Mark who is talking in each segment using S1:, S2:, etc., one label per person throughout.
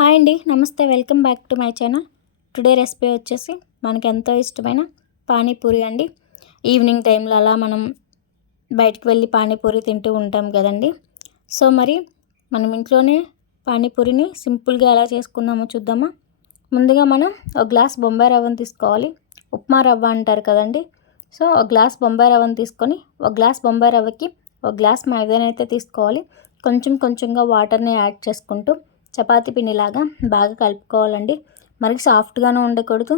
S1: Hi అండి నమస్తే welcome back to my channel. Today recipe వచ్చేసి మనకు ఎంతో ఇష్టమైన పానీపూరి అండి. ఈవినింగ్ టైంలో అలా మనం బయటకు వెళ్ళి పానీపూరి తింటూ ఉంటాం కదండి. సో మరి మనం ఇంట్లోనే పానీపూరిని సింపుల్గా ఎలా చేసుకుందామో చూద్దామా? ముందుగా మనం ఒక గ్లాస్ బొంబాయి రవ్వను తీసుకోవాలి. ఉప్మా రవ్వ అంటారు కదండి. సో ఒక గ్లాస్ బొంబాయి రవ్వను తీసుకొని ఒక గ్లాస్ బొంబాయి రవ్వకి ఒక గ్లాస్ మైదానైతే తీసుకోవాలి. కొంచెం కొంచెంగా వాటర్ని యాడ్ చేసుకుంటూ చపాతీ పిండిలాగా బాగా కలుపుకోవాలండి. మరి సాఫ్ట్గాను ఉండకూడదు.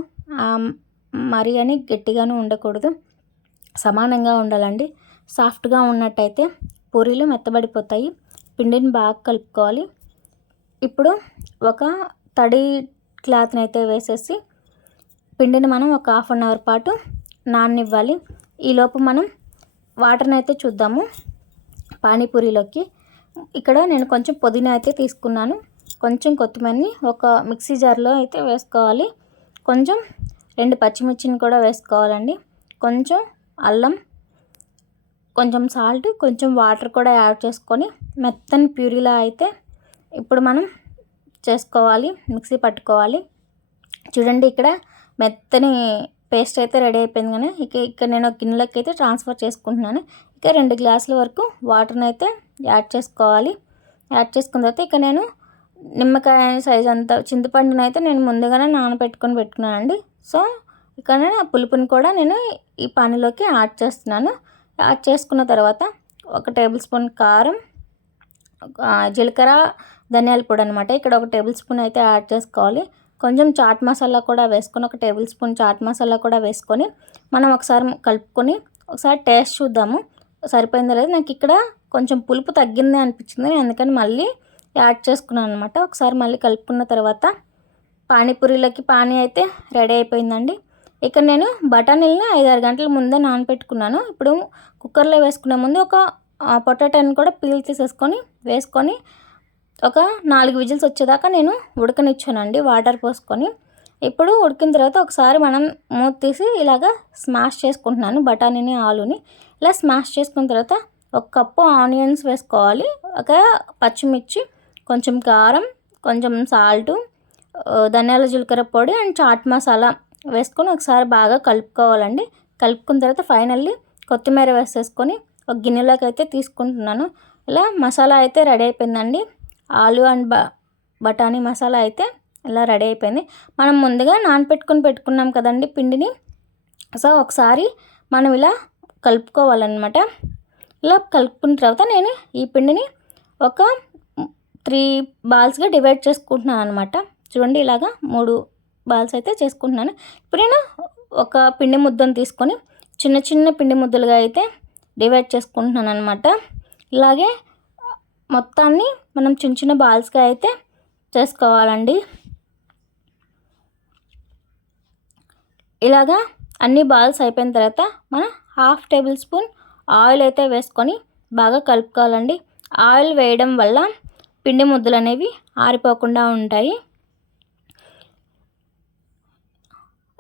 S1: మరి అని గట్టిగాను ఉండకూడదు. సమానంగా ఉండాలండి. సాఫ్ట్గా ఉన్నట్టయితే పూరీలు మెత్తబడిపోతాయి. పిండిని బాగా కలుపుకోవాలి. ఇప్పుడు ఒక తడి క్లాత్ని అయితే వేసేసి పిండిని మనం ఒక హాఫ్ అన్ అవర్ పాటు నాననివ్వాలి. ఈలోపు మనం వాటర్ని అయితే చూద్దాము. పానీపూరిలోకి. ఇక్కడ నేను కొంచెం పుదీనా అయితే తీసుకున్నాను. కొంచెం కొత్తిమీరని ఒక మిక్సీ జార్లో అయితే వేసుకోవాలి. కొంచెం రెండు పచ్చిమిర్చిని కూడా వేసుకోవాలండి. కొంచెం అల్లం కొంచెం సాల్ట్ కొంచెం వాటర్ కూడా యాడ్ చేసుకొని మెత్తని ప్యూరీలా అయితే ఇప్పుడు మనం చేసుకోవాలి మిక్సీ పట్టుకోవాలి. చూడండి ఇక్కడ మెత్తని పేస్ట్ అయితే రెడీ అయిపోయింది కానీ ఇక ఇక్కడ నేను గిన్నెలోకి అయితే ట్రాన్స్ఫర్ చేసుకుంటున్నాను. ఇక రెండు గ్లాసుల వరకు వాటర్ని అయితే యాడ్ చేసుకోవాలి. యాడ్ చేసుకున్న తర్వాత ఇక నేను నిమ్మకాయ సైజ్ అంత చింతపండుని అయితే నేను ముందుగానే నానబెట్టుకొని పెట్టుకున్నాను అండి సో ఇక్కడ పులుపుని కూడా నేను ఈ పానీలోకి యాడ్ చేస్తున్నాను. యాడ్ చేసుకున్న తర్వాత ఒక టేబుల్ స్పూన్ కారం జీలకర్ర ధనియాల పొడి అనమాట ఇక్కడ ఒక టేబుల్ స్పూన్ అయితే యాడ్ చేసుకోవాలి. కొంచెం చాట్ మసాలా కూడా వేసుకొని ఒక టేబుల్ స్పూన్ చాట్ మసాలా కూడా వేసుకొని మనం ఒకసారి కలుపుకొని ఒకసారి టేస్ట్ చూద్దాము. సరిపోయిందో లేదు? నాకు ఇక్కడ కొంచెం పులుపు తగ్గింది అనిపించింది. అందుకని మళ్ళీ యాడ్ చేసుకున్నాను అనమాట ఒకసారి మళ్ళీ కలుపుకున్న తర్వాత పానీపూరీలకి పానీ అయితే రెడీ అయిపోయిందండి. ఇక్కడ నేను బఠానీలను ఐదారు గంటల ముందే నానపెట్టుకున్నాను. ఇప్పుడు కుక్కర్లో వేసుకునే ముందు ఒక పొటాటోని కూడా పీల్ తీసేసుకొని వేసుకొని ఒక నాలుగు విజిల్స్ వచ్చేదాకా నేను ఉడకనిచ్చానండి వాటర్ పోసుకొని. ఇప్పుడు ఉడికిన తర్వాత ఒకసారి మనం మూత తీసి ఇలాగ స్మాష్ చేసుకుంటున్నాను బఠానీని ఆలుని. ఇలా స్మాష్ చేసుకున్న తర్వాత ఒక కప్పు ఆనియన్స్ వేసుకోవాలి ఒక పచ్చిమిర్చి కొంచెం కారం కొంచెం సాల్టు ధనియాల జీలకర్ర పొడి అండ్ చాట్ మసాలా వేసుకొని ఒకసారి బాగా కలుపుకోవాలండి. కలుపుకున్న తర్వాత ఫైనల్లీ కొత్తిమీర వేసేసుకొని ఒక గిన్నెలోకి అయితే తీసుకుంటున్నాను. ఇలా మసాలా అయితే రెడీ అయిపోయిందండి. ఆలు అండ్ బ బఠానీ మసాలా అయితే ఇలా రెడీ అయిపోయింది. మనం ముందుగా నానపెట్టుకుని పెట్టుకున్నాం కదండి పిండిని. సో ఒకసారి మనం ఇలా కలుపుకోవాలన్నమాట. ఇలా కలుపుకున్న తర్వాత నేను ఈ పిండిని ఒక త్రీ బాల్స్గా డివైడ్ చేసుకుంటున్నాను అనమాట చూడండి ఇలాగా మూడు బాల్స్ అయితే చేసుకుంటున్నాను. ఇప్పుడు నేను ఒక పిండి ముద్దను తీసుకొని చిన్న చిన్న పిండి ముద్దలుగా అయితే డివైడ్ చేసుకుంటున్నాను అనమాట ఇలాగే మొత్తాన్ని మనం చిన్న చిన్న బాల్స్గా అయితే చేసుకోవాలండి. ఇలాగా అన్ని బాల్స్ అయిపోయిన తర్వాత మనం హాఫ్ టేబుల్ స్పూన్ ఆయిల్ అయితే వేసుకొని బాగా కలుపుకోవాలండి. ఆయిల్ వేయడం వల్ల పిండి ముద్దలు అనేవి ఆరిపోకుండా ఉంటాయి.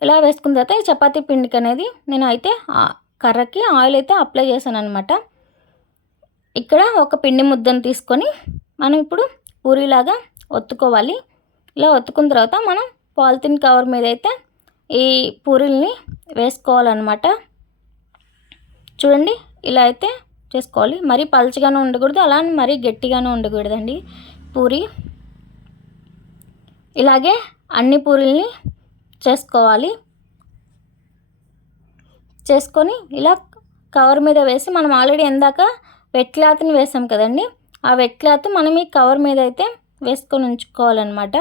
S1: ఇలా వేసుకున్న తర్వాత ఈ చపాతీ పిండికి అనేది నేను అయితే కర్రకి ఆయిల్ అయితే అప్లై చేశాను అనమాట ఇక్కడ ఒక పిండి ముద్దను తీసుకొని మనం ఇప్పుడు పూరిలాగా ఒత్తుకోవాలి. ఇలా ఒత్తుకున్న తర్వాత మనం పాలిథిన్ కవర్ మీద అయితే ఈ పూరీల్ని వేసుకోవాలన్నమాట. చూడండి ఇలా అయితే చేసుకోవాలి. మరీ పలుచగానే ఉండకూడదు. అలానే మరీ గట్టిగానే ఉండకూడదండి. పూరి. ఇలాగే అన్ని పూరీల్ని చేసుకోవాలి. చేసుకొని ఇలా కవర్ మీద వేసి మనం ఆల్రెడీ ఇందాక వెట్ క్లాత్ని వేసాం కదండి. ఆ వెట్ క్లాత్ మనం ఈ కవర్ మీద అయితే వేసుకొని ఉంచుకోవాలన్నమాట.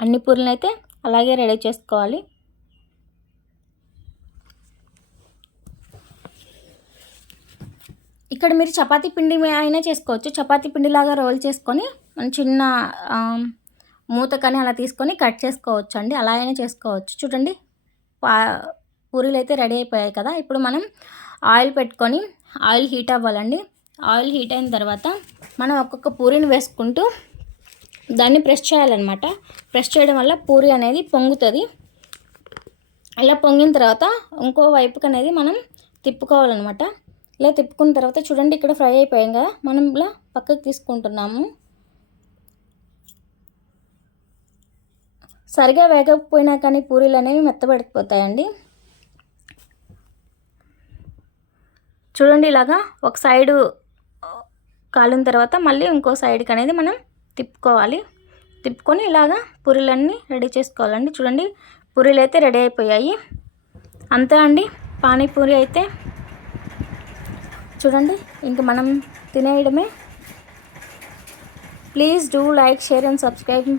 S1: అన్ని పూరీలను అయితే అలాగే రెడీ చేసుకోవాలి. ఇక్కడ మీరు చపాతీ పిండి అయినా చేసుకోవచ్చు. చపాతీ పిండిలాగా రోల్ చేసుకొని చిన్న మూత కానీ అలా తీసుకొని కట్ చేసుకోవచ్చు అండి. అలా అయినా చేసుకోవచ్చు. చూడండి పా పూరీలు అయితే రెడీ అయిపోయాయి కదా. ఇప్పుడు మనం ఆయిల్ పెట్టుకొని ఆయిల్ హీట్ అవ్వాలండి. ఆయిల్ హీట్ అయిన తర్వాత మనం ఒక్కొక్క పూరిని వేసుకుంటూ దాన్ని ప్రెస్ చేయాలన్నమాట. ప్రెస్ చేయడం వల్ల పూరి అనేది పొంగుతుంది. ఇలా పొంగిన తర్వాత ఇంకో వైపుకి అనేది మనం తిప్పుకోవాలన్నమాట. ఇలా తిప్పుకున్న తర్వాత చూడండి ఇక్కడ ఫ్రై అయిపోయాం కదా. మనం ఇలా పక్కకు తీసుకుంటున్నాము. సరిగా వేగకపోయినా కానీ పూరీలు అనేవి మెత్తబడిపోతాయండి. చూడండి ఇలాగా ఒక సైడు కాలిన తర్వాత మళ్ళీ ఇంకో సైడ్కి అనేది మనం తిప్పుకోవాలి. తిప్పుకొని ఇలాగా పూరీలన్నీ రెడీ చేసుకోవాలండి. చూడండి పూరీలు అయితే రెడీ అయిపోయాయి. అంతే అండి పానీపూరి అయితే చూడండి ఇంక మనం తినేయడమే. Please do like share and subscribe